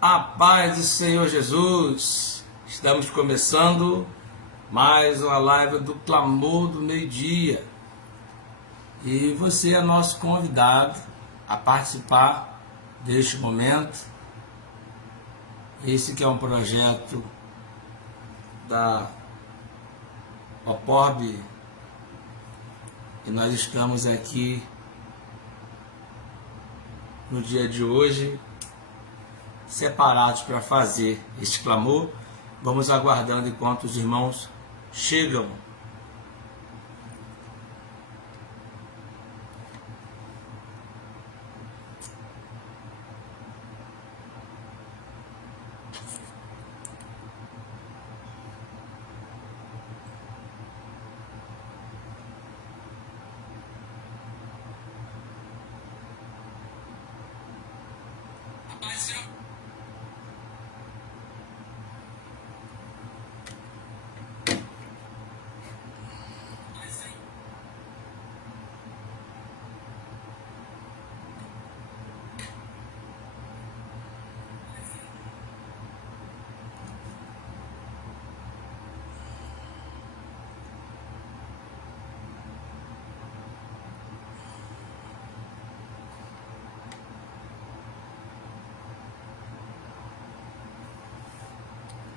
A paz do Senhor Jesus. Estamos começando mais uma live do Clamor do Meio-Dia. E você é nosso convidado a participar deste momento. Esse que é um projeto da OPOB. E nós estamos aqui no dia de hoje separados para fazer este clamor. Vamos aguardando enquanto os irmãos chegam.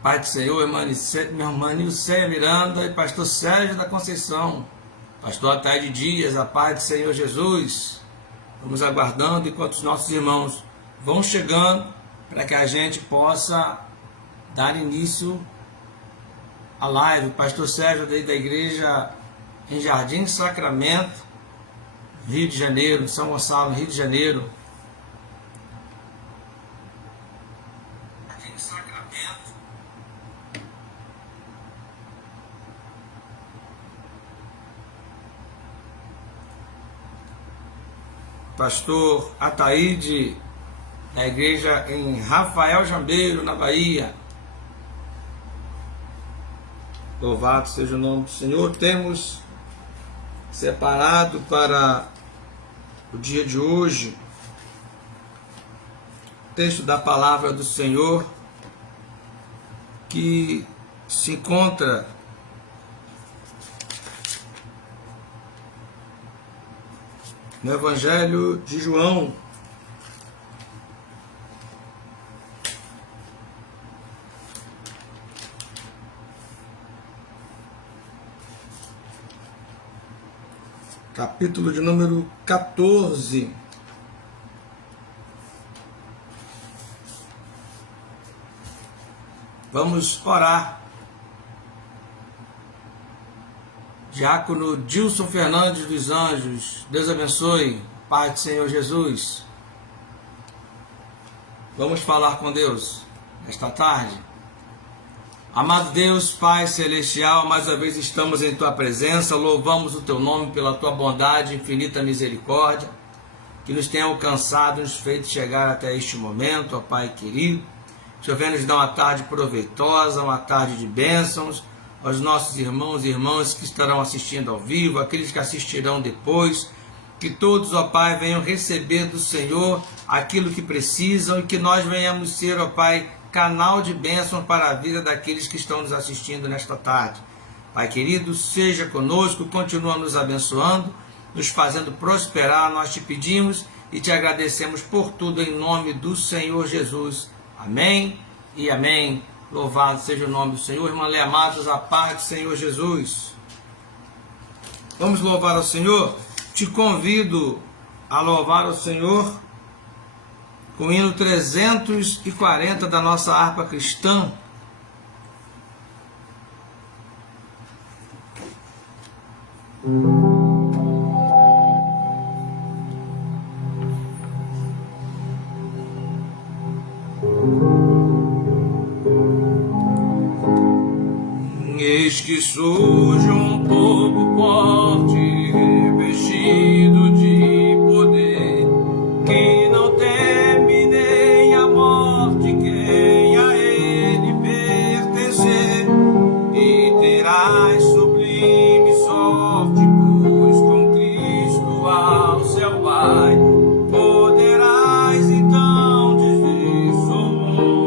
Pai do Senhor, minha irmã Nilceia Miranda e pastor Sérgio da Conceição, pastor Ataide Dias, a paz do Senhor Jesus. Vamos aguardando enquanto os nossos irmãos vão chegando para que a gente possa dar início à live. Pastor Sérgio da igreja em Jardim Sacramento, Rio de Janeiro, São Gonçalo, Rio de Janeiro. Pastor Ataide, da igreja em Rafael Jambeiro, na Bahia. Louvado seja o nome do Senhor. Temos separado para o dia de hoje o texto da palavra do Senhor que se encontra no Evangelho de João, capítulo de número 14. Vamos orar. Diácono Dilson Fernandes dos Anjos, Deus abençoe, Pai do Senhor Jesus. Vamos falar com Deus esta tarde. Amado Deus, Pai Celestial, mais uma vez estamos em Tua presença, louvamos o Teu nome pela Tua bondade, infinita misericórdia, que nos tem alcançado, nos feito chegar até este momento, ó Pai querido. Senhor, venha nos dar uma tarde proveitosa, uma tarde de bênçãos, aos nossos irmãos e irmãs que estarão assistindo ao vivo, aqueles que assistirão depois, que todos, ó Pai, venham receber do Senhor aquilo que precisam e que nós venhamos ser, ó Pai, canal de bênção para a vida daqueles que estão nos assistindo nesta tarde. Pai querido, seja conosco, continua nos abençoando, nos fazendo prosperar, nós te pedimos e te agradecemos por tudo em nome do Senhor Jesus. Amém e amém. Louvado seja o nome do Senhor. Irmã Léa Matos, a paz do Senhor Jesus. Vamos louvar ao Senhor? Te convido a louvar ao Senhor com o hino 340 da nossa harpa cristã. Eis que surge um povo forte, revestido de poder, que não teme nem a morte, quem a ele pertencer, e terás sublime sorte, pois com Cristo ao céu vai, poderás então dizer: sou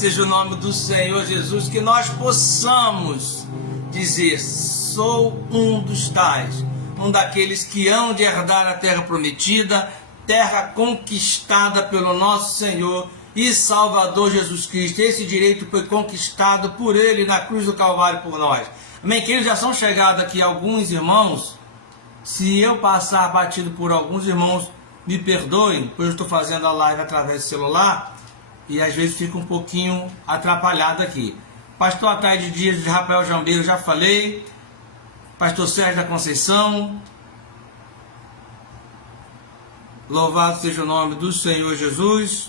seja o nome do Senhor Jesus, que nós possamos dizer: sou um dos tais, um daqueles que hão de herdar a terra prometida, terra conquistada pelo nosso Senhor e Salvador Jesus Cristo. Esse direito foi conquistado por Ele na cruz do Calvário por nós. Amém, queridos? Já são chegados aqui alguns irmãos. Se eu passar batido por alguns irmãos, me perdoem, pois eu estou fazendo a live através do celular e às vezes fica um pouquinho atrapalhado aqui. Pastor Ataide Dias de Rafael Jambeiro, já falei. Pastor Sérgio da Conceição. Louvado seja o nome do Senhor Jesus.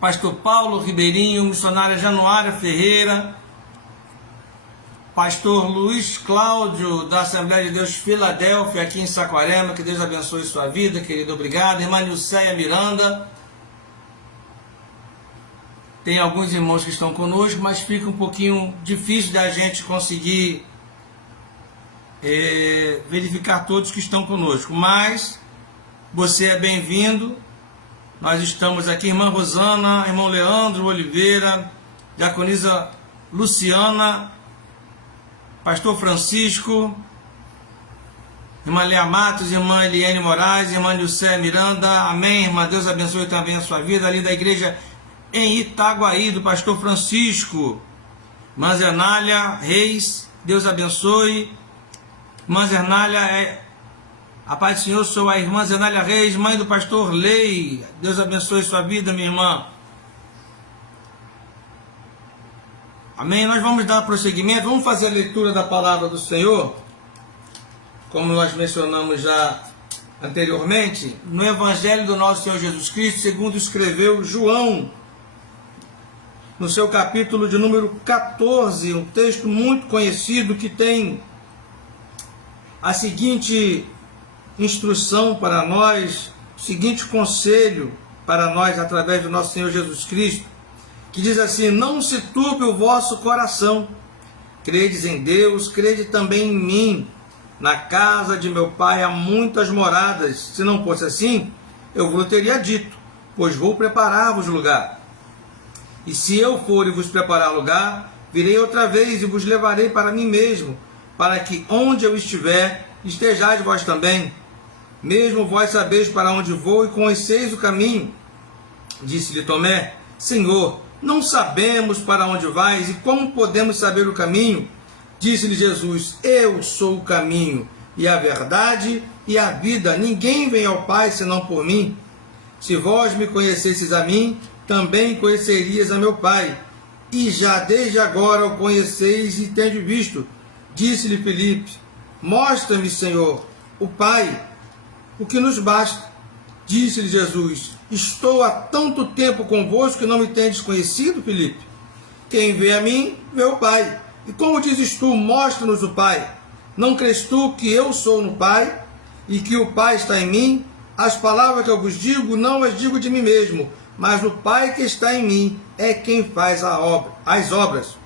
Pastor Paulo Ribeirinho, missionária Januária Ferreira. Pastor Luiz Cláudio, da Assembleia de Deus Filadélfia, aqui em Saquarema. Que Deus abençoe sua vida, querido. Obrigado. Irmã Nilceia Miranda. Tem alguns irmãos que estão conosco, mas fica um pouquinho difícil da gente conseguir verificar todos que estão conosco. Mas você é bem-vindo. Nós estamos aqui, irmã Rosana, irmão Leandro Oliveira, diaconisa Luciana, pastor Francisco, irmã Lea Matos, irmã Eliane Moraes, irmã Nilceia Miranda. Amém, irmã. Deus abençoe também a sua vida. Ali da igreja em Itaguaí, do pastor Francisco. Irmã Zenália Reis, Deus abençoe. Irmã Zenália, a paz do Senhor, sou a irmã Zenália Reis, mãe do pastor Lei. Deus abençoe sua vida, minha irmã. Amém? Nós vamos dar prosseguimento, vamos fazer a leitura da palavra do Senhor, como nós mencionamos já anteriormente, no Evangelho do nosso Senhor Jesus Cristo, segundo escreveu João, no seu capítulo de número 14, um texto muito conhecido que tem a seguinte instrução para nós, o seguinte conselho para nós através do nosso Senhor Jesus Cristo, que diz assim: não se turbe o vosso coração, credes em Deus, crede também em mim. Na casa de meu pai há muitas moradas, se não fosse assim, eu vos teria dito, pois vou preparar-vos lugar. E se eu for e vos preparar lugar, virei outra vez e vos levarei para mim mesmo, para que onde eu estiver, estejais vós também. Mesmo vós sabeis para onde vou e conheceis o caminho. Disse-lhe Tomé: Senhor, não sabemos para onde vais e como podemos saber o caminho? Disse-lhe Jesus: eu sou o caminho e a verdade e a vida. Ninguém vem ao Pai senão por mim. Se vós me conhecesseis a mim, também conhecerias a meu Pai. E já desde agora o conheceis e tendes visto. Disse-lhe Filipe: mostra-me, Senhor, o Pai, o que nos basta. Disse-lhe Jesus: estou há tanto tempo convosco que não me tendes conhecido, Filipe? Quem vê a mim, vê o Pai. E como dizes tu, mostra-nos o Pai? Não crês tu que eu sou no Pai, e que o Pai está em mim? As palavras que eu vos digo, não as digo de mim mesmo, mas o Pai que está em mim é quem faz as obras.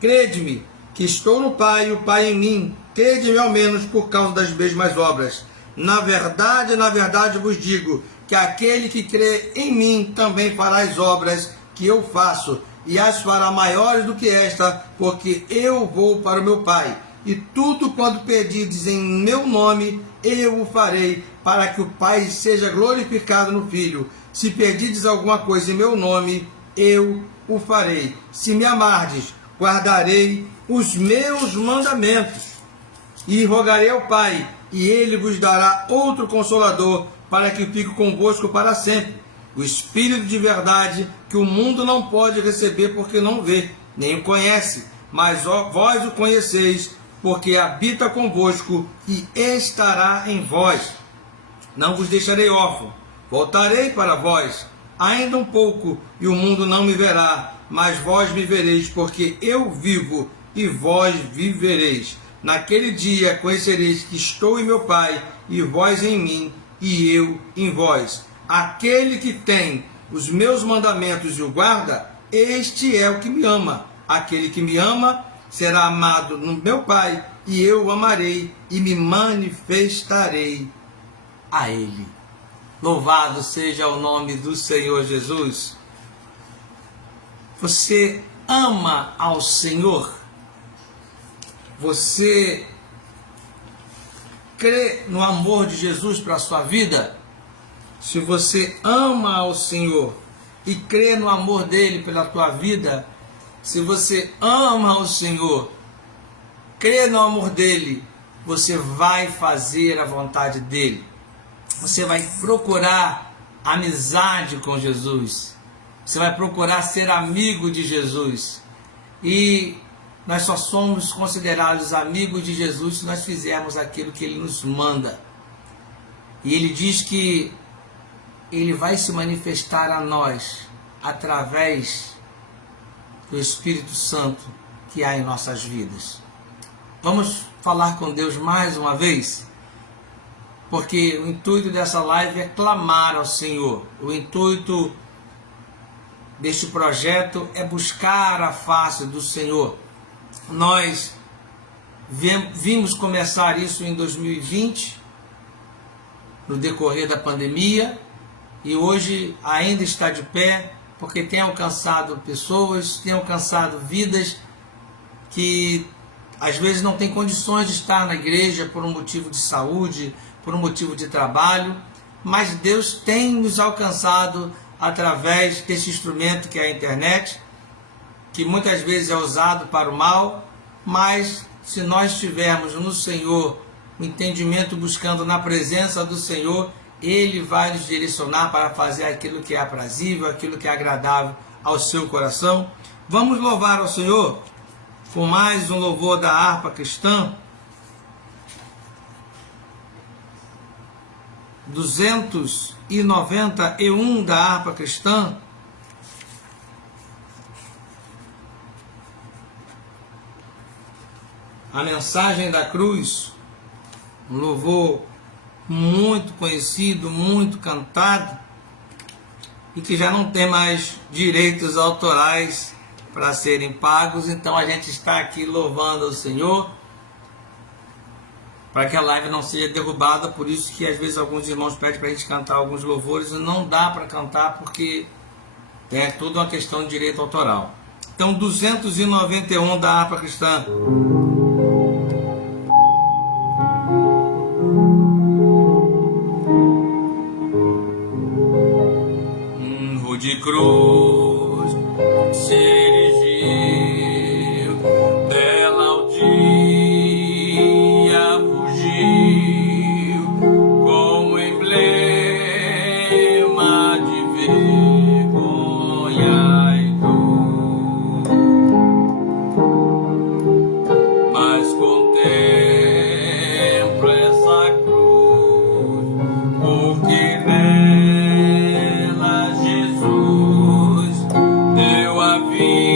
Crede-me que estou no Pai e o Pai em mim. Crede-me ao menos por causa das mesmas obras. Na verdade vos digo, que aquele que crê em mim também fará as obras que eu faço, e as fará maiores do que esta, porque eu vou para o meu Pai. E tudo quanto pedirdes em meu nome, eu o farei, para que o Pai seja glorificado no Filho. Se pedirdes alguma coisa em meu nome, eu o farei. Se me amardes, guardarei os meus mandamentos. E rogarei ao Pai, e ele vos dará outro Consolador, para que fique convosco para sempre. O Espírito de verdade, que o mundo não pode receber, porque não vê, nem o conhece. Mas vós o conheceis, porque habita convosco e estará em vós. Não vos deixarei órfão, voltarei para vós. Ainda um pouco, e o mundo não me verá, mas vós me vereis, porque eu vivo, e vós vivereis. Naquele dia conhecereis que estou em meu Pai, e vós em mim, e eu em vós. Aquele que tem os meus mandamentos e o guarda, este é o que me ama. Aquele que me ama será amado no meu Pai, e eu o amarei e me manifestarei a ele. Louvado seja o nome do Senhor Jesus. Você ama ao Senhor? Você crê no amor de Jesus para a sua vida? Se você ama ao Senhor e crê no amor dele pela tua vida, se você ama ao Senhor, crê no amor dele, você vai fazer a vontade dele. Você vai procurar amizade com Jesus. Você vai procurar ser amigo de Jesus. E nós só somos considerados amigos de Jesus se nós fizermos aquilo que ele nos manda. E ele diz que ele vai se manifestar a nós através do Espírito Santo que há em nossas vidas. Vamos falar com Deus mais uma vez, porque o intuito dessa live é clamar ao Senhor. O intuito deste projeto é buscar a face do Senhor. Nós vimos começar isso em 2020, no decorrer da pandemia, e hoje ainda está de pé, porque tem alcançado pessoas, tem alcançado vidas que às vezes não tem condições de estar na igreja por um motivo de saúde, por um motivo de trabalho, mas Deus tem nos alcançado através desse instrumento que é a internet, que muitas vezes é usado para o mal, mas se nós tivermos no Senhor o entendimento, buscando na presença do Senhor, Ele vai nos direcionar para fazer aquilo que é aprazível, aquilo que é agradável ao seu coração. Vamos louvar ao Senhor com mais um louvor da harpa cristã, 291 da harpa cristã. A mensagem da cruz, um louvor muito conhecido, muito cantado, e que já não tem mais direitos autorais para serem pagos. Então a gente está aqui louvando ao Senhor, para que a live não seja derrubada. Por isso que às vezes alguns irmãos pedem para a gente cantar alguns louvores, e não dá para cantar porque é tudo uma questão de direito autoral. Então 291 da harpa cristã. De cruz se erigiu, dela ao dia fugiu, como emblema de vergonha e dor. Mas contemplo essa cruz, porque nela Jesus deu a vida.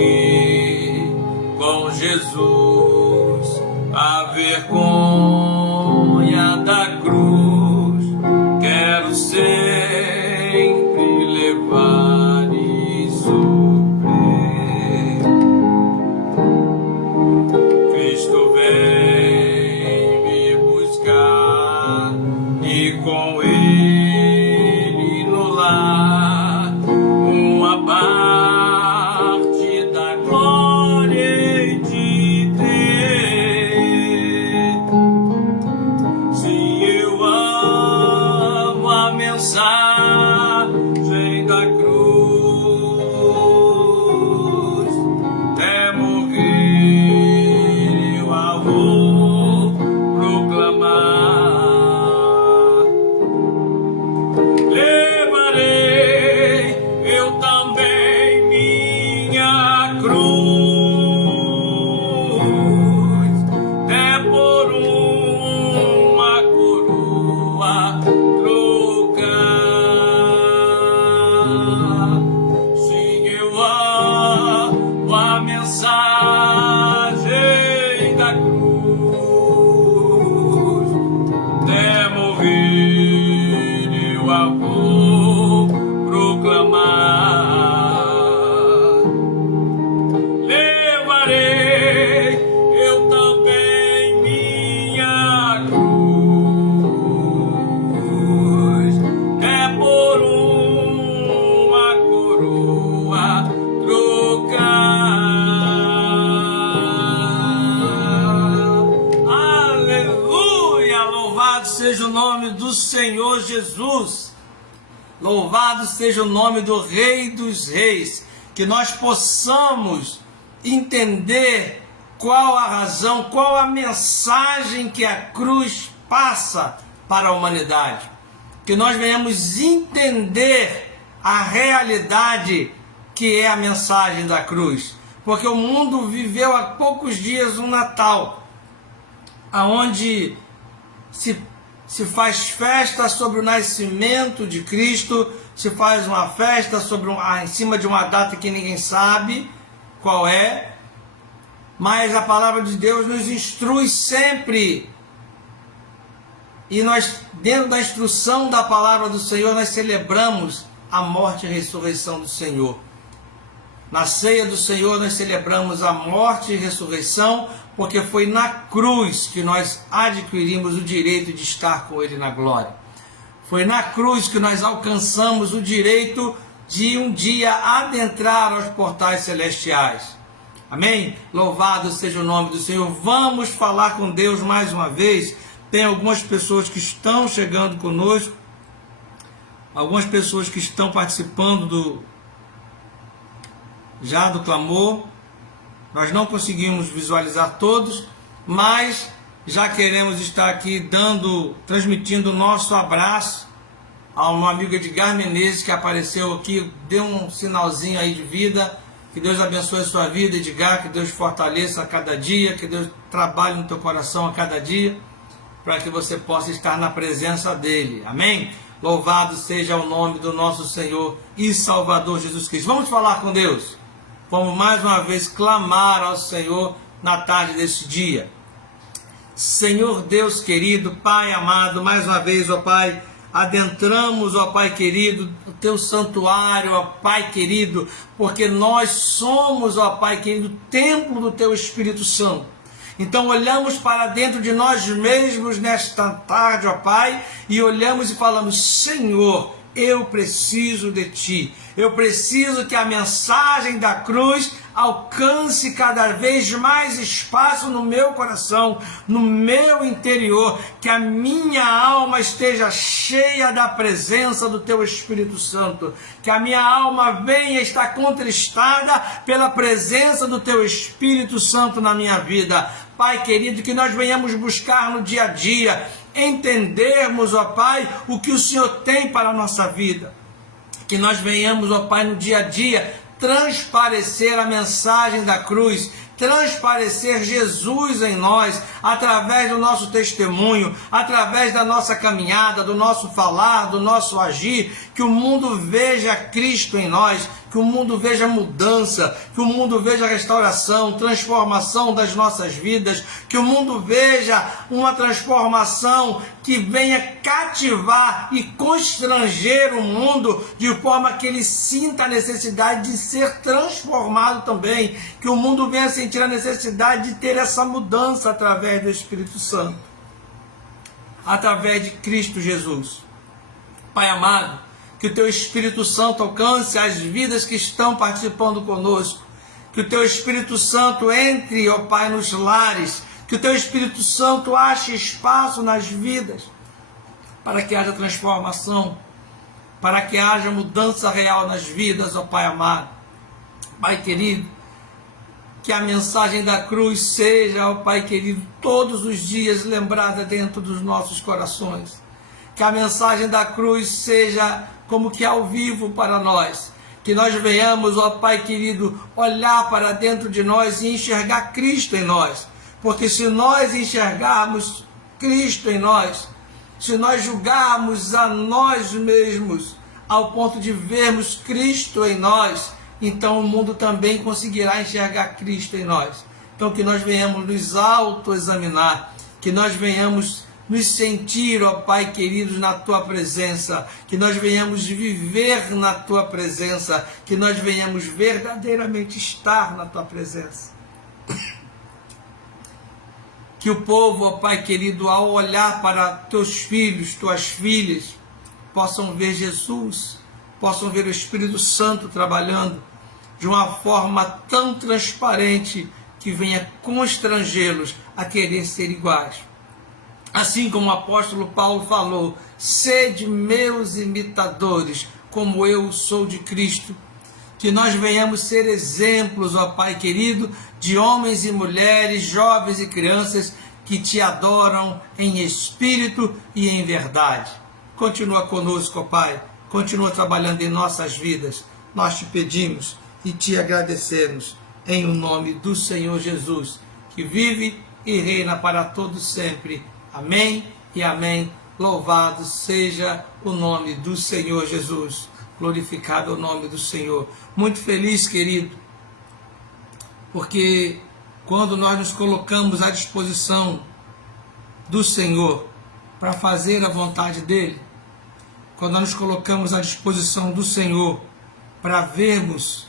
morrer com Jesus, a vergonha da cruz quero sempre levar e sofrer. Cristo vem me buscar e com Ele no lar uma parte da glória hei de ter. Se eu amo a mensagem da cruz, até morrer eu a vou proclamar. Levarei eu também minha cruz, é por uma coroa trocar. Sim, eu amo a mensagem da cruz, até morrer eu a vou proclamar. Levarei eu também minha cruz, é por uma coroa trocar. Aleluia! Louvado seja o nome do Senhor Jesus. Louvado seja o nome do Rei dos Reis. Que nós possamos entender qual a razão, qual a mensagem que a cruz passa para a humanidade. Que nós venhamos entender a realidade que é a mensagem da cruz. Porque o mundo viveu há poucos dias um Natal, onde se faz festa sobre o nascimento de Cristo, se faz uma festa em cima de uma data que ninguém sabe qual é, mas a palavra de Deus nos instrui sempre, e nós, dentro da instrução da palavra do Senhor, nós celebramos a morte e a ressurreição do Senhor. Na ceia do Senhor nós celebramos a morte e ressurreição, porque foi na cruz que nós adquirimos o direito de estar com Ele na glória. Foi na cruz que nós alcançamos o direito de um dia adentrar aos portais celestiais. Amém? Louvado seja o nome do Senhor. Vamos falar com Deus mais uma vez. Tem algumas pessoas que estão chegando conosco, algumas pessoas que estão participando do clamor. Nós não conseguimos visualizar todos, mas já queremos estar aqui transmitindo o nosso abraço ao meu amigo Edgar Menezes, que apareceu aqui, deu um sinalzinho aí de vida. Que Deus abençoe a sua vida, Edgar, que Deus fortaleça a cada dia, que Deus trabalhe no teu coração a cada dia, para que você possa estar na presença dele. Amém? Louvado seja o nome do nosso Senhor e Salvador Jesus Cristo. Vamos falar com Deus. Vamos mais uma vez clamar ao Senhor na tarde desse dia. Senhor Deus querido, Pai amado, mais uma vez, ó Pai, adentramos, ó Pai querido, o Teu santuário, ó Pai querido, porque nós somos, ó Pai querido, templo do Teu Espírito Santo. Então olhamos para dentro de nós mesmos nesta tarde, ó Pai, e olhamos e falamos: Senhor, eu preciso de Ti. Eu preciso que a mensagem da cruz alcance cada vez mais espaço no meu coração, no meu interior, que a minha alma esteja cheia da presença do Teu Espírito Santo, que a minha alma venha estar contristada pela presença do Teu Espírito Santo na minha vida. Pai querido, que nós venhamos buscar no dia a dia, entendermos, ó Pai, o que o Senhor tem para a nossa vida. Que nós venhamos, ó Pai, no dia a dia, transparecer a mensagem da cruz, transparecer Jesus em nós, através do nosso testemunho, através da nossa caminhada, do nosso falar, do nosso agir, que o mundo veja Cristo em nós, que o mundo veja mudança, que o mundo veja restauração, transformação das nossas vidas, que o mundo veja uma transformação que venha cativar e constranger o mundo de forma que ele sinta a necessidade de ser transformado também, que o mundo venha sentir a necessidade de ter essa mudança através do Espírito Santo, através de Cristo Jesus. Pai amado, que o Teu Espírito Santo alcance as vidas que estão participando conosco, que o Teu Espírito Santo entre, ó Pai, nos lares, que o Teu Espírito Santo ache espaço nas vidas, para que haja transformação, para que haja mudança real nas vidas, ó Pai amado. Pai querido, que a mensagem da cruz seja, ó Pai querido, todos os dias lembrada dentro dos nossos corações. Que a mensagem da cruz seja como que ao vivo para nós. Que nós venhamos, ó Pai querido, olhar para dentro de nós e enxergar Cristo em nós. Porque se nós enxergarmos Cristo em nós, se nós julgarmos a nós mesmos ao ponto de vermos Cristo em nós, então o mundo também conseguirá enxergar Cristo em nós. Então que nós venhamos nos autoexaminar, que nós venhamos nos sentir, ó Pai querido, na Tua presença, que nós venhamos viver na Tua presença, que nós venhamos verdadeiramente estar na Tua presença. Que o povo, ó Pai querido, ao olhar para Teus filhos, Tuas filhas, possam ver Jesus, possam ver o Espírito Santo trabalhando de uma forma tão transparente que venha constrangê-los a querer ser iguais. Assim como o apóstolo Paulo falou, sede meus imitadores, como eu sou de Cristo. Que nós venhamos ser exemplos, ó Pai querido, de homens e mulheres, jovens e crianças que Te adoram em espírito e em verdade. Continua conosco, ó Pai, continua trabalhando em nossas vidas. Nós Te pedimos e Te agradecemos, em o nome do Senhor Jesus, que vive e reina para todos sempre. Amém e amém. Louvado seja o nome do Senhor Jesus. Glorificado é o nome do Senhor. Muito feliz, querido, porque quando nós nos colocamos à disposição do Senhor para fazer a vontade dEle, quando nós nos colocamos à disposição do Senhor para vermos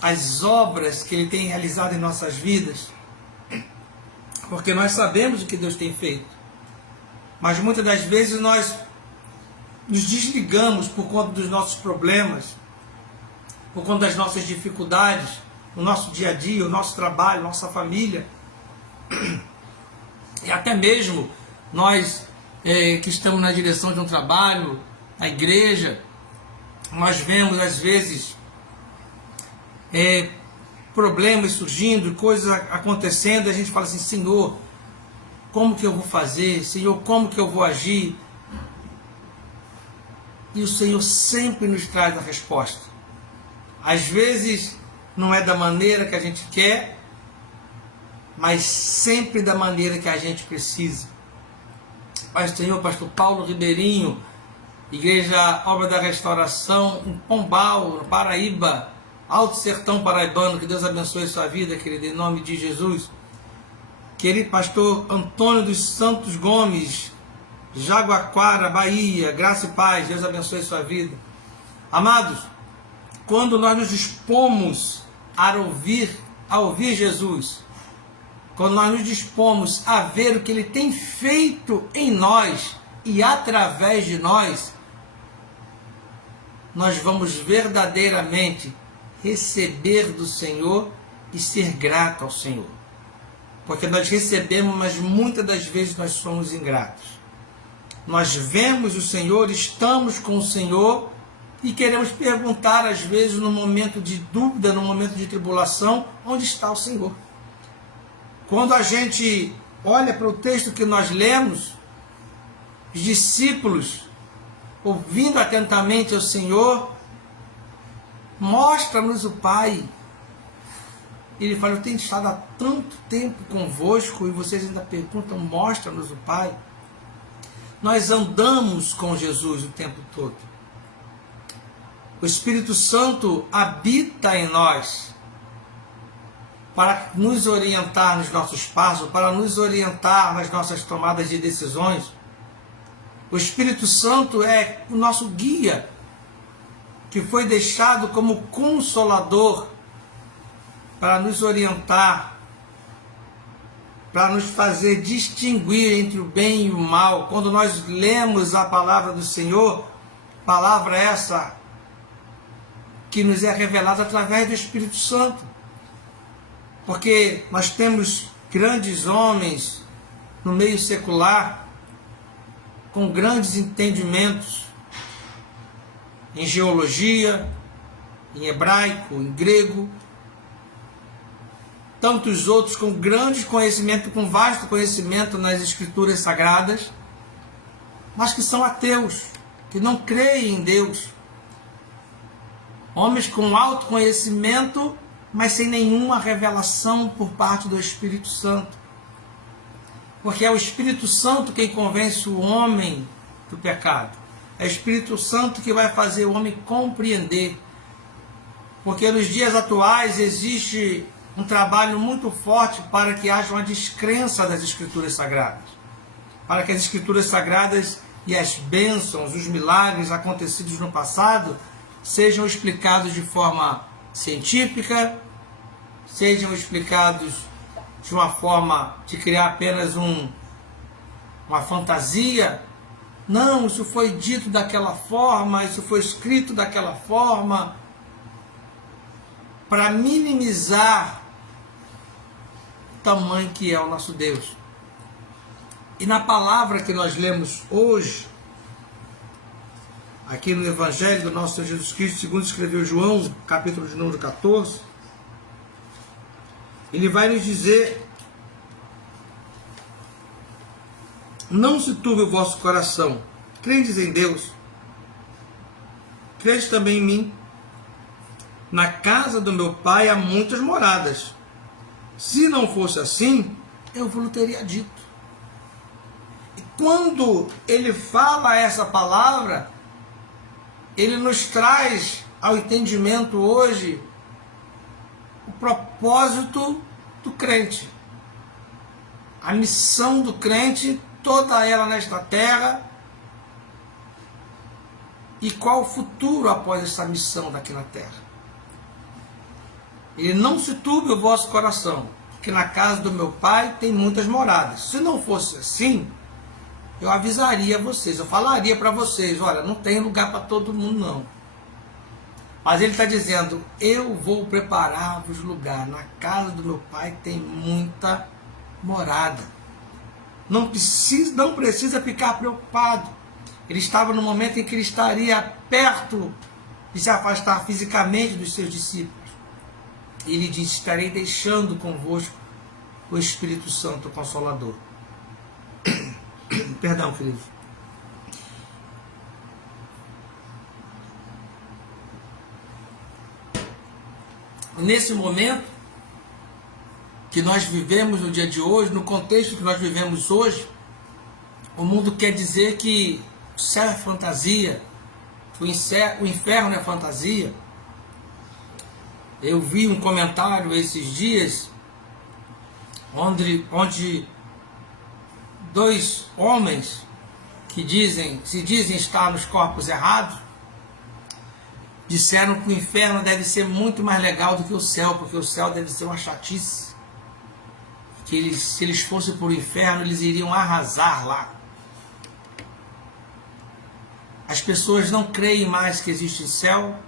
as obras que Ele tem realizado em nossas vidas, porque nós sabemos o que Deus tem feito, mas muitas das vezes nós nos desligamos por conta dos nossos problemas, por conta das nossas dificuldades, no nosso dia a dia, o nosso trabalho, nossa família, e até mesmo nós que estamos na direção de um trabalho, na igreja, nós vemos às vezes problemas surgindo, coisas acontecendo, e a gente fala assim, Senhor, como que eu vou fazer? Senhor, como que eu vou agir? E o Senhor sempre nos traz a resposta. Às vezes não é da maneira que a gente quer, mas sempre da maneira que a gente precisa. Pai, Senhor, Pastor Paulo Ribeirinho, Igreja Obra da Restauração, em Pombal, no Paraíba, Alto Sertão Paraibano, que Deus abençoe sua vida, querido, em nome de Jesus. Querido pastor Antônio dos Santos Gomes, Jaguaquara, Bahia, graça e paz, Deus abençoe sua vida. Amados, quando nós nos dispomos a ouvir Jesus, quando nós nos dispomos a ver o que Ele tem feito em nós e através de nós, nós vamos verdadeiramente receber do Senhor e ser grato ao Senhor. Porque nós recebemos, mas muitas das vezes nós somos ingratos. Nós vemos o Senhor, estamos com o Senhor e queremos perguntar às vezes no momento de dúvida, no momento de tribulação, onde está o Senhor? Quando a gente olha para o texto que nós lemos, os discípulos, ouvindo atentamente ao Senhor, mostra-nos o Pai. Ele fala, eu tenho estado há tanto tempo convosco e vocês ainda perguntam, mostra-nos o Pai. Nós andamos com Jesus o tempo todo. O Espírito Santo habita em nós para nos orientar nos nossos passos, para nos orientar nas nossas tomadas de decisões. O Espírito Santo é o nosso guia, que foi deixado como consolador para nos orientar, para nos fazer distinguir entre o bem e o mal. Quando nós lemos a palavra do Senhor, palavra essa que nos é revelada através do Espírito Santo. Porque nós temos grandes homens no meio secular, com grandes entendimentos em geologia, em hebraico, em grego, tantos outros com grandes conhecimento, com vasto conhecimento nas escrituras sagradas, mas que são ateus, que não creem em Deus. Homens com alto conhecimento, mas sem nenhuma revelação por parte do Espírito Santo. Porque é o Espírito Santo quem convence o homem do pecado. É o Espírito Santo que vai fazer o homem compreender. Porque nos dias atuais existe um trabalho muito forte para que haja uma descrença das Escrituras Sagradas. Para que as Escrituras Sagradas e as bênçãos, os milagres acontecidos no passado, sejam explicados de forma científica, sejam explicados de uma forma de criar apenas uma fantasia. Não, isso foi dito daquela forma, isso foi escrito daquela forma, para minimizar o tamanho que é o nosso Deus. E na palavra que nós lemos hoje, aqui no Evangelho do nosso Senhor Jesus Cristo, segundo escreveu João, capítulo de número 14, ele vai nos dizer: não se turbe o vosso coração, credes em Deus, crede também em mim. Na casa do meu Pai há muitas moradas. Se não fosse assim, eu vos teria dito. E quando ele fala essa palavra, ele nos traz ao entendimento hoje o propósito do crente. A missão do crente, toda ela nesta terra, e qual o futuro após essa missão daqui na terra. Ele não se turbe o vosso coração, que na casa do meu Pai tem muitas moradas. Se não fosse assim, eu avisaria vocês, eu falaria para vocês, olha, não tem lugar para todo mundo não. Mas ele está dizendo, eu vou preparar-vos lugar. Na casa do meu Pai tem muita morada. Não precisa ficar preocupado. Ele estava no momento em que ele estaria perto de se afastar fisicamente dos seus discípulos. Ele disse, estarei deixando convosco o Espírito Santo Consolador. Perdão, queridos. Nesse momento que nós vivemos no dia de hoje, no contexto que nós vivemos hoje, o mundo quer dizer que o céu é fantasia, o inferno é fantasia. Eu vi um comentário esses dias, onde dois homens que se dizem estar nos corpos errados, disseram que o inferno deve ser muito mais legal do que o céu, porque o céu deve ser uma chatice. Que se eles fossem para o inferno, eles iriam arrasar lá. As pessoas não creem mais que existe céu,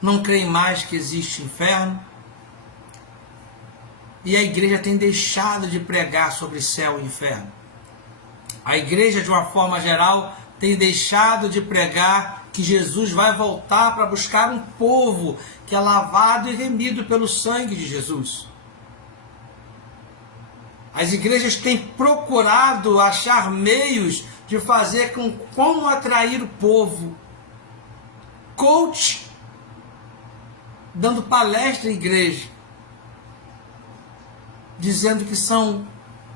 não creem mais que existe inferno, e a igreja tem deixado de pregar sobre céu e inferno. A igreja, de uma forma geral, tem deixado de pregar que Jesus vai voltar para buscar um povo que é lavado e remido pelo sangue de Jesus. As igrejas têm procurado achar meios de fazer com como atrair o povo. Coach dando palestra em igreja, dizendo que são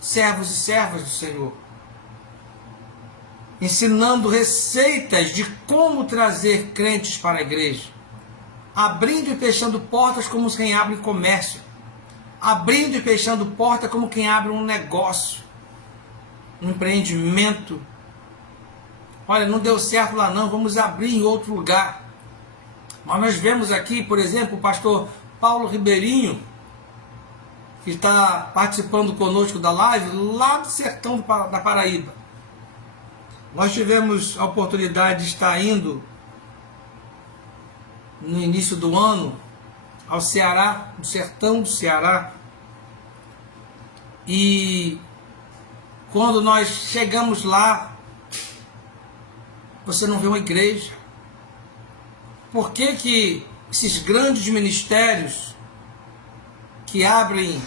servos e servas do Senhor, ensinando receitas de como trazer crentes para a igreja, abrindo e fechando portas como quem abre comércio, abrindo e fechando porta como quem abre um negócio, um empreendimento. Olha, não deu certo lá não, vamos abrir em outro lugar. Mas nós vemos aqui, por exemplo, o pastor Paulo Ribeirinho, que está participando conosco da live, lá do sertão da Paraíba. Nós tivemos a oportunidade de estar indo, no início do ano, ao Ceará, no sertão do Ceará. E quando nós chegamos lá, você não vê uma igreja. Por que que esses grandes ministérios que abrem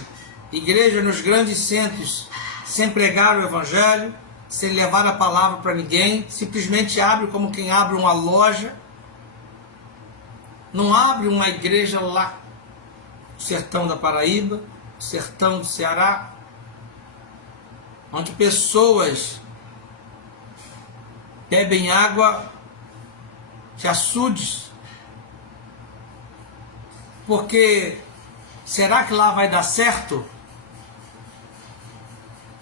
igreja nos grandes centros sem pregar o evangelho, sem levar a palavra para ninguém, simplesmente abre como quem abre uma loja, não abre uma igreja lá no sertão da Paraíba, no sertão do Ceará, onde pessoas bebem água de açudes, porque será que lá vai dar certo?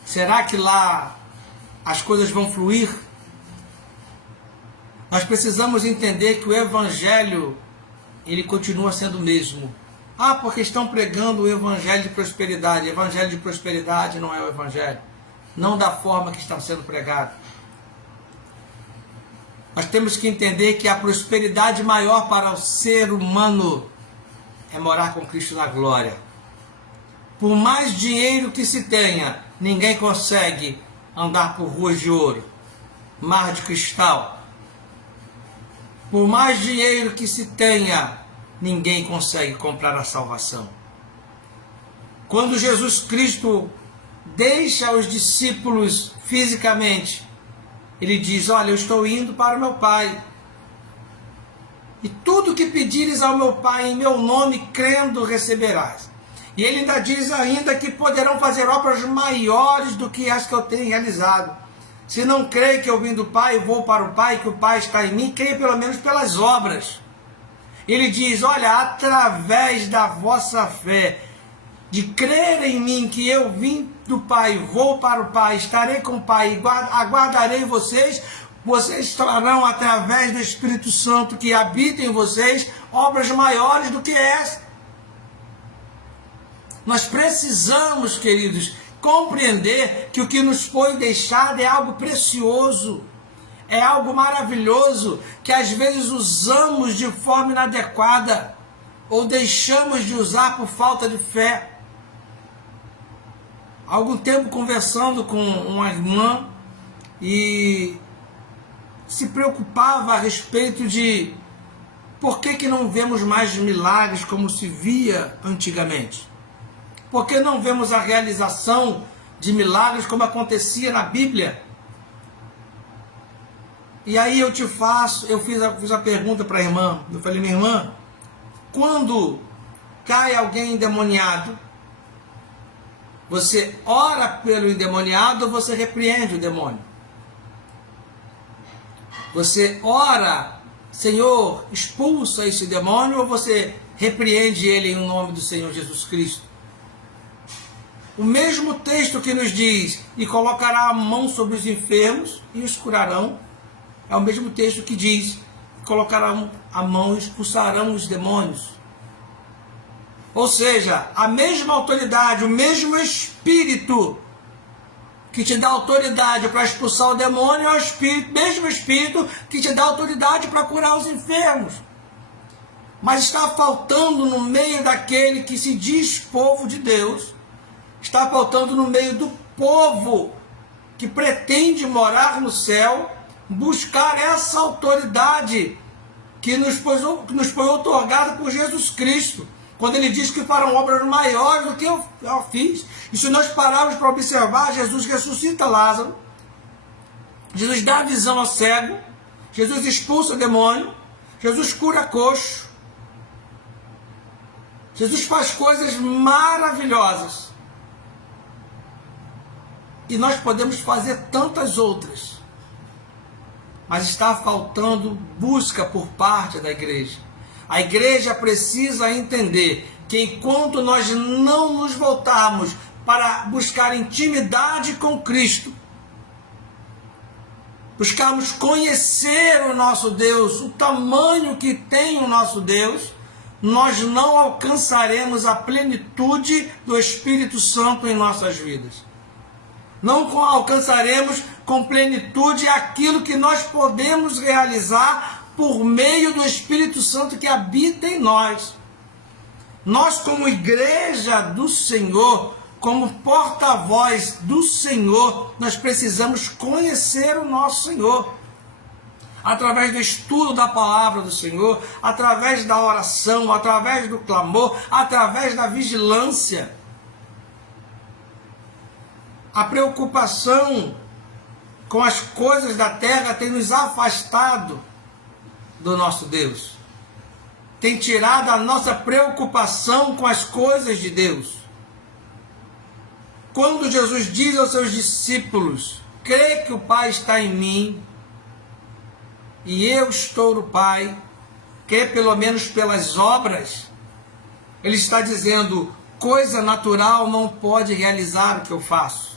Será que lá as coisas vão fluir? Nós precisamos entender que o evangelho, ele continua sendo o mesmo. Ah, porque estão pregando o evangelho de prosperidade. O evangelho de prosperidade não é o evangelho. Não da forma que está sendo pregado. Nós temos que entender que a prosperidade maior para o ser humano é morar com Cristo na glória. Por mais dinheiro que se tenha, ninguém consegue andar por ruas de ouro, mar de cristal. Por mais dinheiro que se tenha, ninguém consegue comprar a salvação. Quando Jesus Cristo deixa os discípulos fisicamente, ele diz: olha, eu estou indo para o meu Pai, e tudo que pedires ao meu Pai em meu nome, crendo, receberás. E ele ainda diz ainda que poderão fazer obras maiores do que as que eu tenho realizado. Se não crê que eu vim do Pai, vou para o Pai, que o Pai está em mim, creia pelo menos pelas obras. Ele diz: olha, através da vossa fé, de crer em mim, que eu vim do Pai, vou para o Pai, estarei com o Pai e aguardarei vocês, vocês trarão através do Espírito Santo que habita em vocês obras maiores do que essa. Nós precisamos, queridos, compreender que o que nos foi deixado é algo precioso, é algo maravilhoso, que às vezes usamos de forma inadequada, ou deixamos de usar por falta de fé. Há algum tempo conversando com uma irmã, e se preocupava a respeito de por que não vemos mais milagres como se via antigamente. Por que não vemos a realização de milagres como acontecia na Bíblia? E aí eu fiz a pergunta para a irmã. Eu falei: minha irmã, quando cai alguém endemoniado, você ora pelo endemoniado ou você repreende o demônio? Você ora, Senhor, expulsa esse demônio, ou você repreende ele em nome do Senhor Jesus Cristo? O mesmo texto que nos diz: e colocará a mão sobre os enfermos e os curarão, é o mesmo texto que diz: colocarão a mão e expulsarão os demônios. Ou seja, a mesma autoridade, o mesmo Espírito que te dá autoridade para expulsar o demônio, é o mesmo Espírito que te dá autoridade para curar os enfermos. Mas está faltando no meio daquele que se diz povo de Deus, está faltando no meio do povo que pretende morar no céu, buscar essa autoridade que nos foi otorgada por Jesus Cristo, quando ele diz que farão obras maiores do que eu fiz. E se nós pararmos para observar, Jesus ressuscita Lázaro, Jesus dá visão ao cego, Jesus expulsa o demônio, Jesus cura coxo, Jesus faz coisas maravilhosas. E nós podemos fazer tantas outras. Mas está faltando busca por parte da igreja. A igreja precisa entender que enquanto nós não nos voltarmos para buscar intimidade com Cristo, buscarmos conhecer o nosso Deus, o tamanho que tem o nosso Deus, nós não alcançaremos a plenitude do Espírito Santo em nossas vidas. Não alcançaremos com plenitude aquilo que nós podemos realizar por meio do Espírito Santo que habita em nós. Nós, como igreja do Senhor, como porta-voz do Senhor, nós precisamos conhecer o nosso Senhor. Através do estudo da palavra do Senhor, através da oração, através do clamor, através da vigilância. A preocupação com as coisas da terra tem nos afastado do nosso Deus. Tem tirado a nossa preocupação com as coisas de Deus. Quando Jesus diz aos seus discípulos, crê que o Pai está em mim e eu estou no Pai, crê pelo menos pelas obras, ele está dizendo, coisa natural não pode realizar o que eu faço.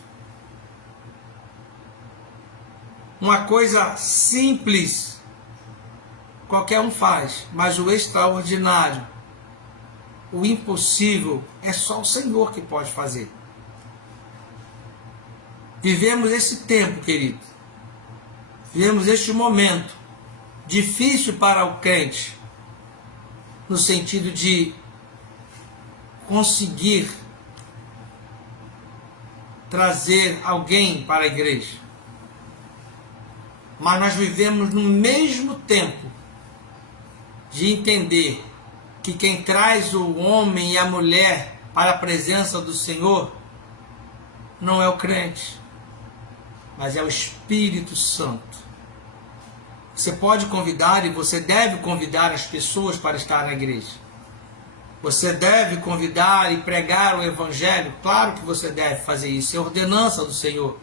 Uma coisa simples, qualquer um faz, mas o extraordinário, o impossível, é só o Senhor que pode fazer. Vivemos esse tempo, querido, vivemos este momento difícil para o crente, no sentido de conseguir trazer alguém para a igreja. Mas nós vivemos no mesmo tempo de entender que quem traz o homem e a mulher para a presença do Senhor não é o crente, mas é o Espírito Santo. Você pode convidar e você deve convidar as pessoas para estar na igreja. Você deve convidar e pregar o Evangelho. Claro que você deve fazer isso, é ordenança do Senhor.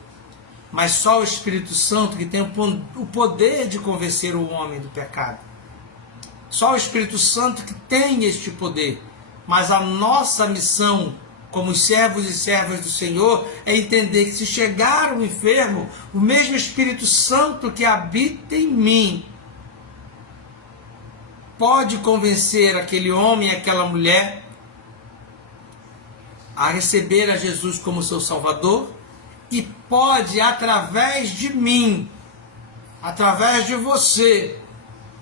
Mas só o Espírito Santo que tem o poder de convencer o homem do pecado. Só o Espírito Santo que tem este poder. Mas a nossa missão, como servos e servas do Senhor, é entender que se chegar um enfermo, o mesmo Espírito Santo que habita em mim pode convencer aquele homem e aquela mulher a receber a Jesus como seu Salvador, e pode, através de mim, através de você,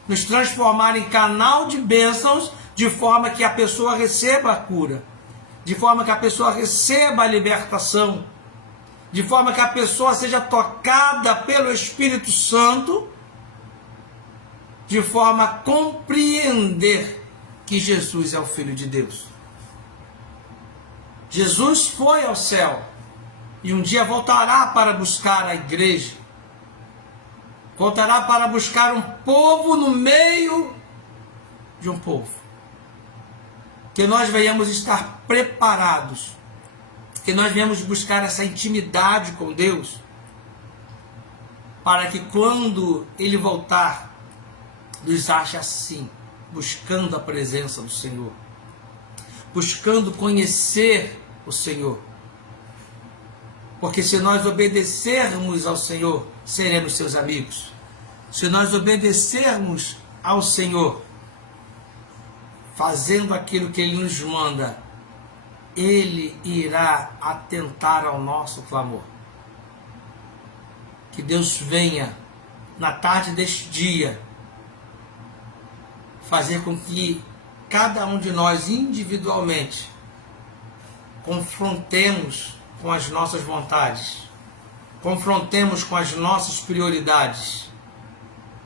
nos transformar em canal de bênçãos, de forma que a pessoa receba a cura, de forma que a pessoa receba a libertação, de forma que a pessoa seja tocada pelo Espírito Santo, de forma a compreender que Jesus é o Filho de Deus. Jesus foi ao céu e um dia voltará para buscar a igreja, voltará para buscar um povo no meio de um povo. Que nós venhamos estar preparados, que nós venhamos buscar essa intimidade com Deus, para que quando Ele voltar, nos ache assim, buscando a presença do Senhor, buscando conhecer o Senhor. Porque se nós obedecermos ao Senhor, seremos seus amigos. Se nós obedecermos ao Senhor, fazendo aquilo que Ele nos manda, Ele irá atentar ao nosso clamor. Que Deus venha, na tarde deste dia, fazer com que cada um de nós individualmente confrontemos com as nossas vontades, confrontemos com as nossas prioridades,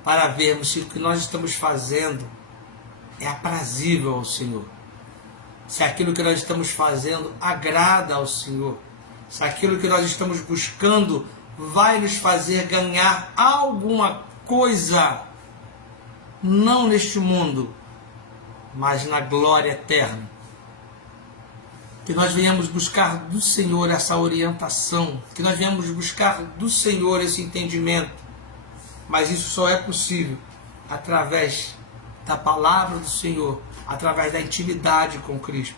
para vermos se o que nós estamos fazendo é aprazível ao Senhor, se aquilo que nós estamos fazendo agrada ao Senhor, se aquilo que nós estamos buscando vai nos fazer ganhar alguma coisa, não neste mundo, mas na glória eterna. Que nós venhamos buscar do Senhor essa orientação, que nós venhamos buscar do Senhor esse entendimento. Mas isso só é possível através da palavra do Senhor, através da intimidade com Cristo.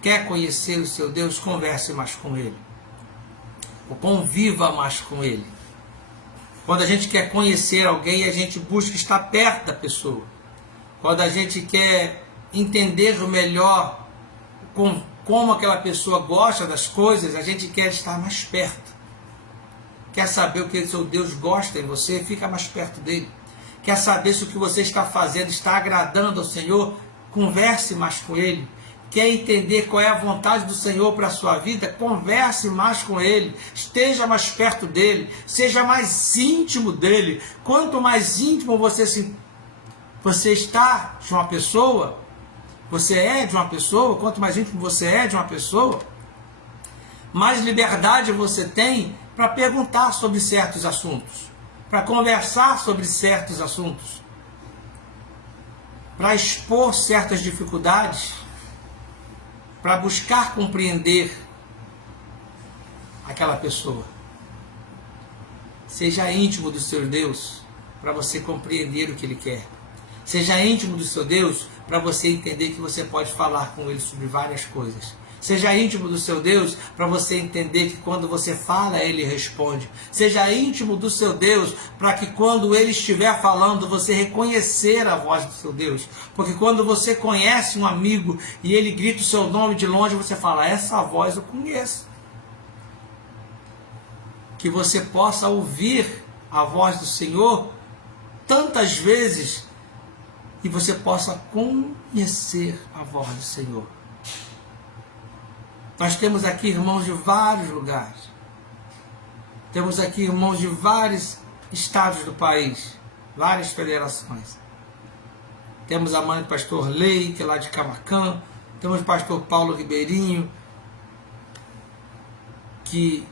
Quer conhecer o seu Deus? Converse mais com Ele. Ou conviva mais com Ele. Quando a gente quer conhecer alguém, a gente busca estar perto da pessoa. Quando a gente quer entender melhor como aquela pessoa gosta das coisas, a gente quer estar mais perto. Quer saber o que o seu Deus gosta em você? Fica mais perto dele. Quer saber se o que você está fazendo está agradando ao Senhor? Converse mais com Ele. Quer entender qual é a vontade do Senhor para a sua vida? Converse mais com Ele. Esteja mais perto dEle. Seja mais íntimo dEle. Quanto mais íntimo você está de uma pessoa, você é de uma pessoa, quanto mais íntimo você é de uma pessoa, mais liberdade você tem para perguntar sobre certos assuntos, para conversar sobre certos assuntos, para expor certas dificuldades, para buscar compreender aquela pessoa. Seja íntimo do seu Deus para você compreender o que Ele quer. Seja íntimo do seu Deus para você entender que você pode falar com Ele sobre várias coisas. Seja íntimo do seu Deus para você entender que quando você fala, Ele responde. Seja íntimo do seu Deus para que quando Ele estiver falando, você reconhecer a voz do seu Deus. Porque quando você conhece um amigo e ele grita o seu nome de longe, você fala, essa voz eu conheço. Que você possa ouvir a voz do Senhor tantas vezes e você possa conhecer a voz do Senhor. Nós temos aqui irmãos de vários lugares. Temos aqui irmãos de vários estados do país, várias federações. Temos a mãe do pastor Lei, que é lá de Camaquã. Temos o pastor Paulo Ribeirinho, que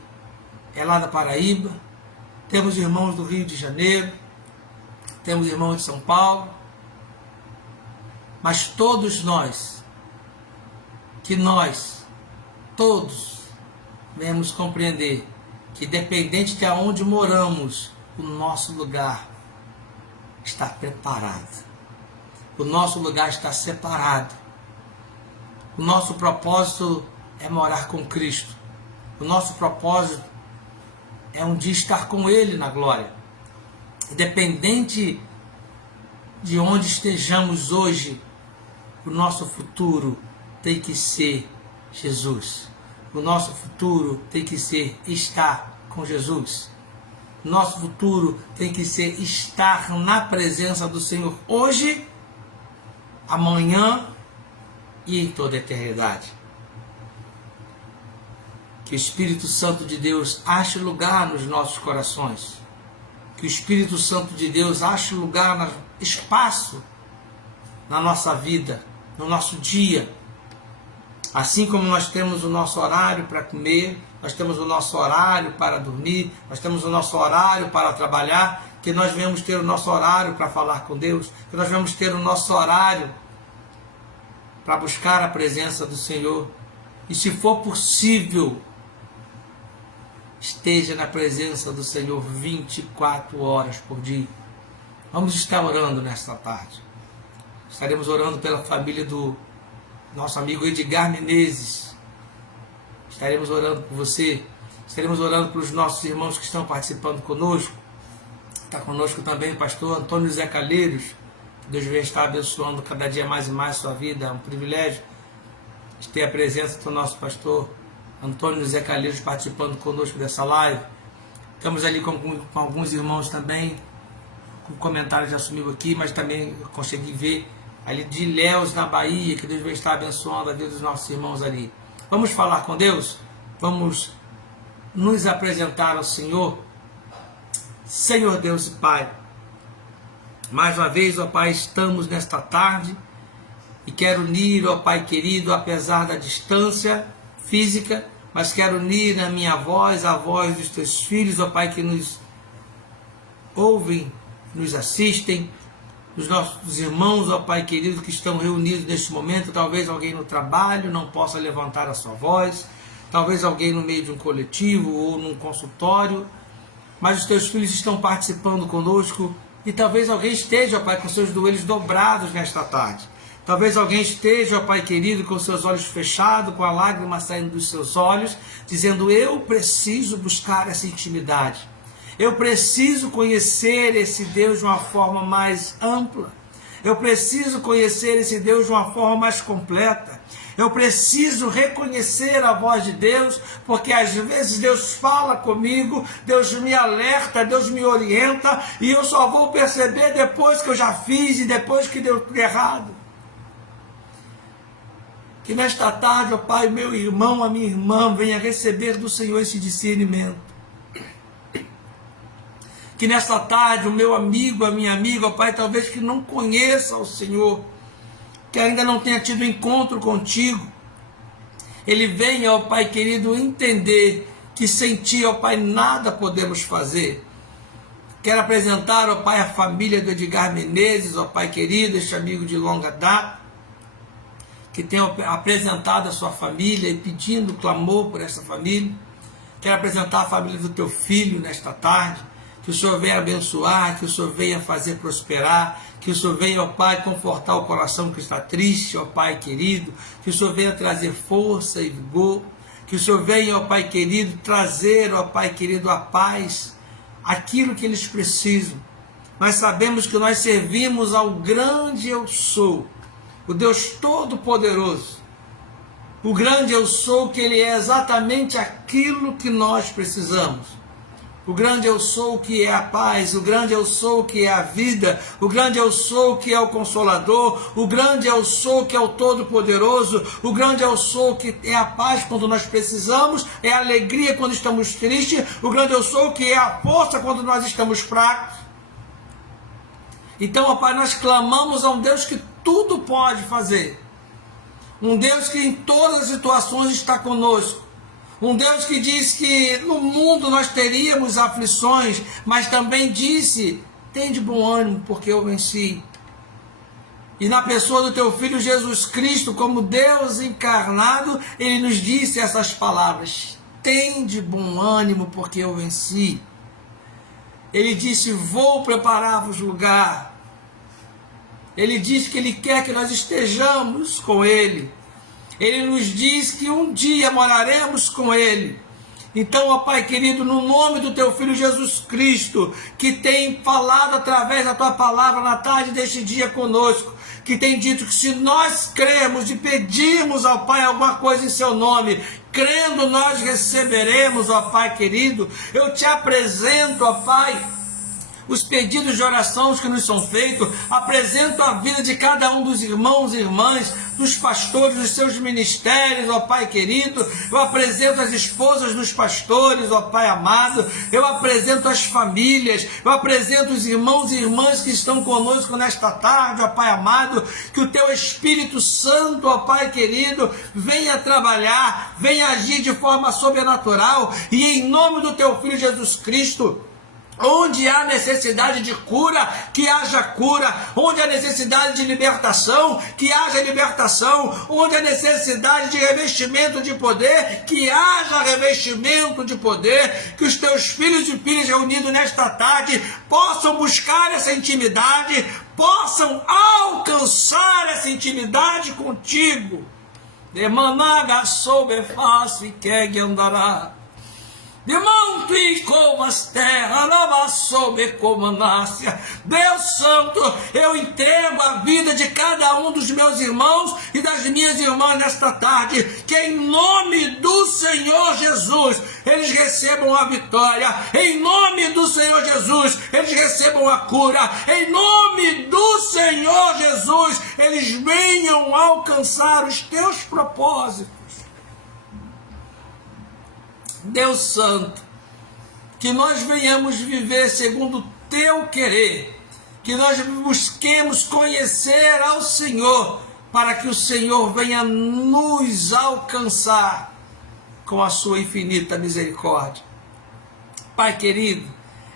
é lá da Paraíba. Temos irmãos do Rio de Janeiro. Temos irmãos de São Paulo. Mas todos nós, todos devemos compreender que, dependente de onde moramos, o nosso lugar está preparado. O nosso lugar está separado. O nosso propósito é morar com Cristo. O nosso propósito é um dia estar com Ele na glória. Independente de onde estejamos hoje, o nosso futuro tem que ser Jesus. O nosso futuro tem que ser estar com Jesus. O nosso futuro tem que ser estar na presença do Senhor hoje, amanhã e em toda a eternidade. Que o Espírito Santo de Deus ache lugar nos nossos corações. Que o Espírito Santo de Deus ache lugar, espaço na nossa vida, no nosso dia. Assim como nós temos o nosso horário para comer, nós temos o nosso horário para dormir, nós temos o nosso horário para trabalhar, que nós venhamos ter o nosso horário para falar com Deus, que nós venhamos ter o nosso horário para buscar a presença do Senhor. E se for possível, esteja na presença do Senhor 24 horas por dia. Vamos estar orando nesta tarde. Estaremos orando pela família do nosso amigo Edgar Menezes. Estaremos orando por você. Estaremos orando pelos nossos irmãos que estão participando conosco. Está conosco também o pastor Antônio Zé Calheiros. Que Deus venha estar abençoando cada dia mais e mais a sua vida. É um privilégio ter a presença do nosso pastor Antônio Zé Calheiros participando conosco dessa live. Estamos ali com alguns irmãos também, com comentários já sumiu aqui, mas também consegui ver ali de Ilhéus, na Bahia, que Deus vai estar abençoando a vida dos nossos irmãos ali. Vamos falar com Deus? Vamos nos apresentar ao Senhor. Senhor Deus e Pai, mais uma vez, ó Pai, estamos nesta tarde e quero unir, ó Pai querido, apesar da distância física, mas quero unir a minha voz, a voz dos Teus filhos, ó Pai, que nos ouvem, nos assistem, dos nossos irmãos, ó Pai querido, que estão reunidos neste momento. Talvez alguém no trabalho não possa levantar a sua voz, talvez alguém no meio de um coletivo ou num consultório, mas os teus filhos estão participando conosco, e talvez alguém esteja, ó Pai, com seus joelhos dobrados nesta tarde. Talvez alguém esteja, ó Pai querido, com seus olhos fechados, com a lágrima saindo dos seus olhos, dizendo: eu preciso buscar essa intimidade. Eu preciso conhecer esse Deus de uma forma mais ampla. Eu preciso conhecer esse Deus de uma forma mais completa. Eu preciso reconhecer a voz de Deus, porque às vezes Deus fala comigo, Deus me alerta, Deus me orienta, e eu só vou perceber depois que eu já fiz e depois que deu tudo errado. Que nesta tarde, ó Pai, meu irmão, a minha irmã, venha receber do Senhor esse discernimento. Que nesta tarde o meu amigo, a minha amiga, ó Pai, talvez que não conheça o Senhor, que ainda não tenha tido encontro contigo, ele venha, ó Pai querido, entender que sem Ti, ó Pai, nada podemos fazer. Quero apresentar, ó Pai, a família do Edgar Menezes, ó Pai querido, este amigo de longa data, que tem apresentado a sua família e pedindo clamor por essa família. Quero apresentar a família do Teu filho nesta tarde, que o Senhor venha abençoar, que o Senhor venha fazer prosperar, que o Senhor venha, ó Pai, confortar o coração que está triste, ó Pai querido, que o Senhor venha trazer força e vigor, que o Senhor venha, ó Pai querido, trazer, ó Pai querido, a paz, aquilo que eles precisam. Nós sabemos que nós servimos ao grande Eu Sou, o Deus Todo-Poderoso, o grande Eu Sou, que Ele é exatamente aquilo que nós precisamos. O grande Eu Sou, que é a paz, o grande Eu Sou, que é a vida, o grande Eu Sou, que é o Consolador, o grande Eu Sou, que é o Todo-Poderoso, o grande Eu Sou, que é a paz quando nós precisamos, é a alegria quando estamos tristes, o grande Eu Sou, que é a força quando nós estamos fracos. Então, ó Pai, nós clamamos a um Deus que tudo pode fazer, um Deus que em todas as situações está conosco, um Deus que diz que no mundo nós teríamos aflições, mas também disse: tem de bom ânimo, porque eu venci. E na pessoa do Teu Filho Jesus Cristo, como Deus encarnado, Ele nos disse essas palavras: tem de bom ânimo, porque eu venci. Ele disse: vou preparar-vos lugar. Ele diz que Ele quer que nós estejamos com Ele. Ele nos diz que um dia moraremos com Ele. Então, ó Pai querido, no nome do Teu Filho Jesus Cristo, que tem falado através da Tua palavra na tarde deste dia conosco, que tem dito que se nós cremos e pedirmos ao Pai alguma coisa em Seu nome, crendo nós receberemos, ó Pai querido. Eu Te apresento, ó Pai, os pedidos de oração que nos são feitos, apresento a vida de cada um dos irmãos e irmãs, dos pastores, dos seus ministérios, ó Pai querido. Eu apresento as esposas dos pastores, ó Pai amado. Eu apresento as famílias, eu apresento os irmãos e irmãs que estão conosco nesta tarde, ó Pai amado. Que o Teu Espírito Santo, ó Pai querido, venha trabalhar, venha agir de forma sobrenatural, e em nome do Teu Filho Jesus Cristo, onde há necessidade de cura, que haja cura. Onde há necessidade de libertação, que haja libertação. Onde há necessidade de revestimento de poder, que haja revestimento de poder. Que os Teus filhos e filhas reunidos nesta tarde possam buscar essa intimidade, possam alcançar essa intimidade contigo. Demanaga soube fácil e quer andará. De manto e como as terras, nova soube como nasce. Deus Santo, eu entrego a vida de cada um dos meus irmãos e das minhas irmãs nesta tarde, que em nome do Senhor Jesus, eles recebam a vitória, em nome do Senhor Jesus, eles recebam a cura, em nome do Senhor Jesus, eles venham alcançar os Teus propósitos. Deus Santo, que nós venhamos viver segundo o Teu querer, que nós busquemos conhecer ao Senhor, para que o Senhor venha nos alcançar com a Sua infinita misericórdia. Pai querido,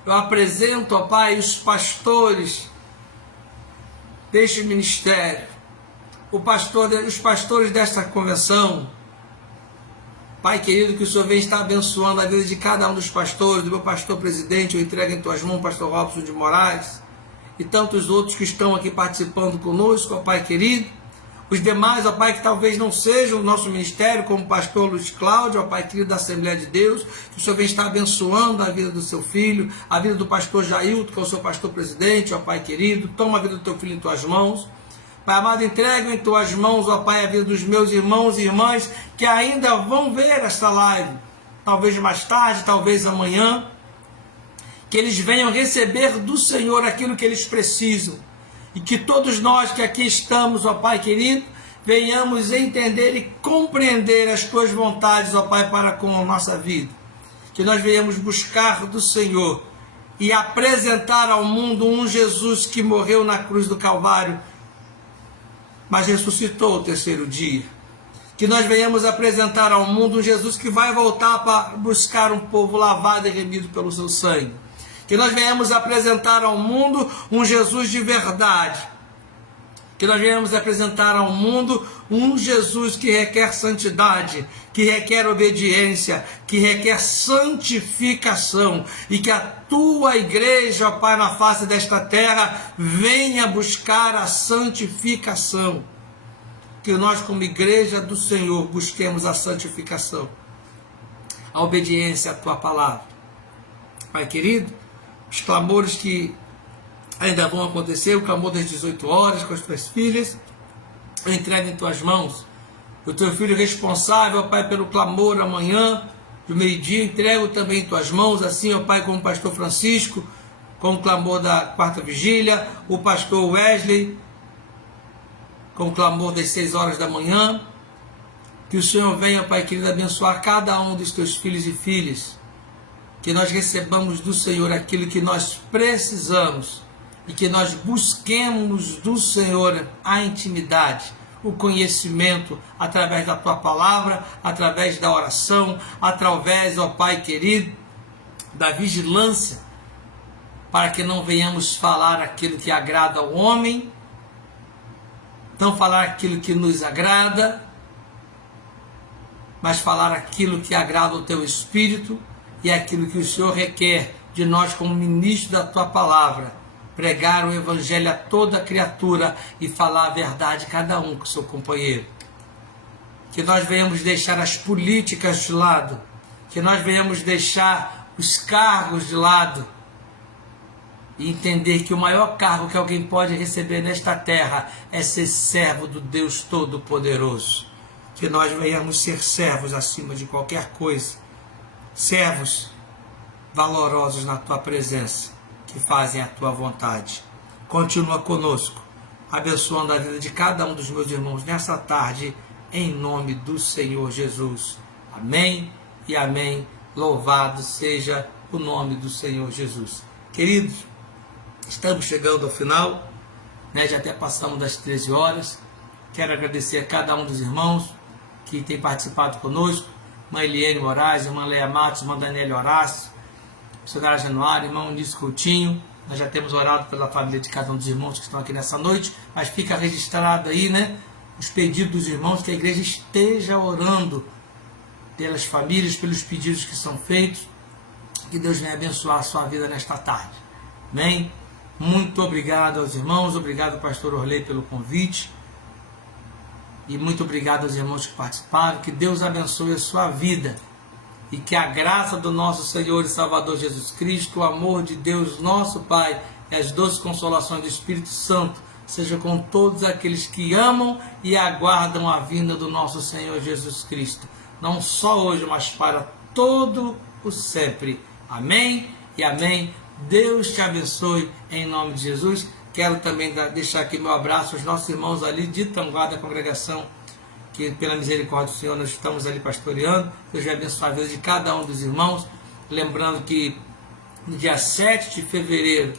eu apresento, ó Pai, os pastores deste ministério, os pastores desta convenção. Pai querido, que o Senhor venha estar abençoando a vida de cada um dos pastores, do meu pastor presidente, eu entrego em tuas mãos, pastor Robson de Moraes, e tantos outros que estão aqui participando conosco, ó Pai querido. Os demais, ó Pai, que talvez não sejam o nosso ministério, como o pastor Luiz Cláudio, ó Pai querido da Assembleia de Deus, que o Senhor venha estar abençoando a vida do seu filho, a vida do pastor Jailton, que é o seu pastor presidente, ó Pai querido. Toma a vida do teu filho em tuas mãos. Pai amado, entrego em tuas mãos, ó Pai, a vida dos meus irmãos e irmãs que ainda vão ver esta live, talvez mais tarde, talvez amanhã, que eles venham receber do Senhor aquilo que eles precisam, e que todos nós que aqui estamos, ó Pai querido, venhamos entender e compreender as tuas vontades, ó Pai, para com a nossa vida, que nós venhamos buscar do Senhor e apresentar ao mundo um Jesus que morreu na cruz do Calvário, mas ressuscitou ao terceiro dia. Que nós venhamos apresentar ao mundo um Jesus que vai voltar para buscar um povo lavado e remido pelo seu sangue. Que nós venhamos apresentar ao mundo um Jesus de verdade. Que nós venhamos apresentar ao mundo um Jesus que requer santidade, que requer obediência, que requer santificação, e que a tua igreja, Pai, na face desta terra, venha buscar a santificação. Que nós, como igreja do Senhor, busquemos a santificação, a obediência à tua palavra. Pai querido, os clamores que ainda vão acontecer, o clamor das 18 horas com as tuas filhas, eu entrego em tuas mãos. O teu filho responsável, ó Pai, pelo clamor amanhã, do meio-dia, entrego também em tuas mãos, assim, ó Pai, como o pastor Francisco, com o clamor da quarta vigília, o pastor Wesley, com o clamor das 6 horas da manhã. Que o Senhor venha, Pai querido, abençoar cada um dos teus filhos e filhas, que nós recebamos do Senhor aquilo que nós precisamos, e que nós busquemos do Senhor a intimidade, o conhecimento, através da tua palavra, através da oração, através, ó Pai querido, da vigilância, para que não venhamos falar aquilo que agrada ao homem, não falar aquilo que nos agrada, mas falar aquilo que agrada ao teu Espírito, e aquilo que o Senhor requer de nós como ministros da tua palavra, pregar o evangelho a toda criatura e falar a verdade cada um com o seu companheiro. Que nós venhamos deixar as políticas de lado, que nós venhamos deixar os cargos de lado, e entender que o maior cargo que alguém pode receber nesta terra é ser servo do Deus Todo-Poderoso. Que nós venhamos ser servos acima de qualquer coisa, servos valorosos na tua presença, que fazem a tua vontade. Continua conosco, abençoando a vida de cada um dos meus irmãos nessa tarde, em nome do Senhor Jesus. Amém e amém. Louvado seja o nome do Senhor Jesus. Queridos, estamos chegando ao final, já até passamos das 13 horas. Quero agradecer a cada um dos irmãos que tem participado conosco, irmã Eliane Moraes, irmã Leia Matos, irmã Daniela Horácio, missionária Januário, irmão Nisso Coutinho. Nós já temos orado pela família de cada um dos irmãos que estão aqui nessa noite, mas fica registrado aí, os pedidos dos irmãos, que a igreja esteja orando pelas famílias, pelos pedidos que são feitos. Que Deus venha abençoar a sua vida nesta tarde. Amém? Muito obrigado aos irmãos, obrigado pastor Orley pelo convite, e muito obrigado aos irmãos que participaram. Que Deus abençoe a sua vida, e que a graça do nosso Senhor e Salvador Jesus Cristo, o amor de Deus nosso Pai e as doces consolações do Espírito Santo seja com todos aqueles que amam e aguardam a vinda do nosso Senhor Jesus Cristo, não só hoje, mas para todo o sempre. Amém e amém. Deus te abençoe em nome de Jesus. Quero também deixar aqui meu abraço aos nossos irmãos ali de Tanguá, da congregação, que pela misericórdia do Senhor nós estamos ali pastoreando. Deus vai abençoar a vida de cada um dos irmãos. Lembrando que no dia 7 de fevereiro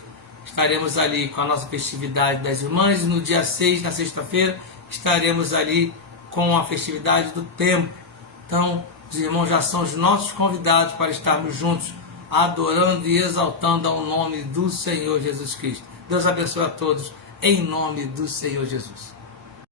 estaremos ali com a nossa festividade das irmãs, e no dia 6, na sexta-feira, estaremos ali com a festividade do templo. Então, os irmãos já são os nossos convidados para estarmos juntos, adorando e exaltando ao nome do Senhor Jesus Cristo. Deus abençoe a todos, em nome do Senhor Jesus.